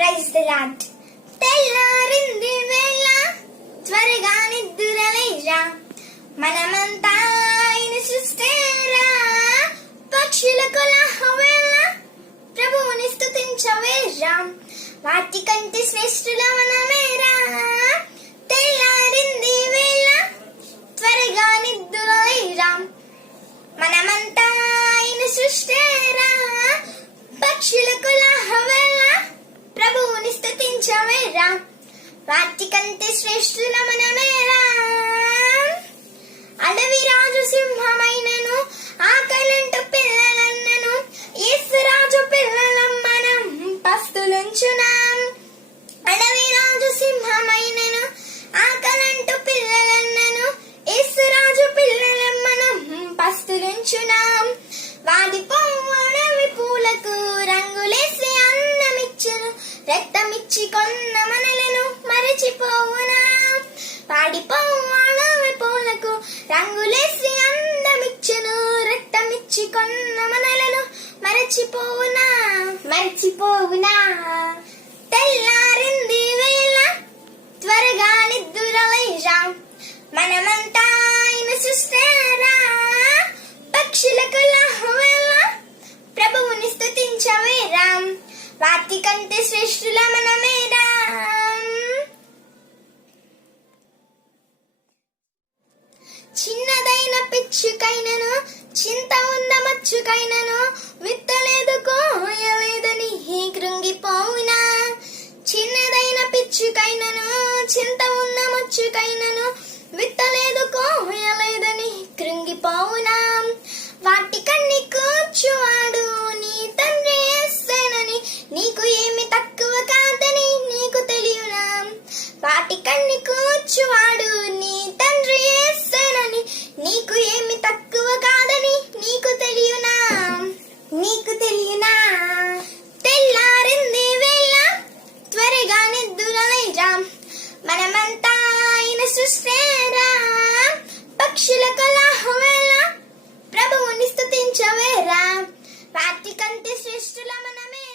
Praise the lord. తెల్లారింది వేళ త్వరగా నిద్దురలేరా, మనమంతా ఆయన సృష్టిరా. పక్షుల కొలహవేళ ప్రభువుని స్తుతించవేరా, వాటికంటే శ్రేష్ఠుల మనమేరా. తెల్లారింది వేళ త్వరగా నిద్దురలేరా, మనమంతా ఆయన సృష్టిరా. పక్షుల కొలహవేళ ప్రభువుని స్తుతించవేరా, వాటికంటే శ్రేష్ఠుల మనమేరా. అడవి రాజు సింహమైనను, ఆకలింటూ పిల్లలన్నను, యేసు రాజు పిల్లలం మనం పస్తులుంచునాం. అడవి రాజు సింహమైనను, ఆకలింటూ పిల్లలన్నను, యేసు రాజు పిల్లలం మనం పస్తులుంచునాం. వాడిపోవు అడవి పూలకు రంగులేసి అందమిచ్చును, రక్తమిచ్చి కొన్న మనలను మరచిపోవునా. వాడిపోవు అడవి పూలకు రంగులేసి అందమిచ్చును, రక్తమిచ్చి కొన్న మనలను మరచిపోవునా. తెల్లారింది వేళ త్వరగా నిద్దురలేరా, మనమంతా ఆయన సృష్టిరా. పక్షుల కొలహవేళ ప్రభువుని స్తుతించవేరా, వాటికంటే శ్రేష్ఠుల మనమేరా. చిన్నదైన పిచ్చుకైనను, చింత ఉన్న మచ్చుకైనను, విత్తలేదు కోయలేదని కృంగిపోవునా. చిన్నదైన పిచ్చుకైనను, చింత ఉన్న మచ్చుకైనను, విత్తలేదు కోయలేదని కృంగిపోవునా. వాటికన్ని కూర్చువాడు నీ తండ్రి యేసేనని, నీకు ఏమి తక్కువ కాదని నీకు తెలియనా. వాటికన్ని కూర్చువాడు నీ తండ్రి యేసేనని, నీకు ఏమి తక్కువ కాదని నీకు తెలియనా. తెల్లారింది వేళ త్వరగా నిద్దురలేరా, మనమంతా ఆయన సృష్టిరా. పక్షుల కొలహవేళ ప్రభువుని స్తుతించవేరా, వాటికంటే శ్రేష్ఠుల మనమే.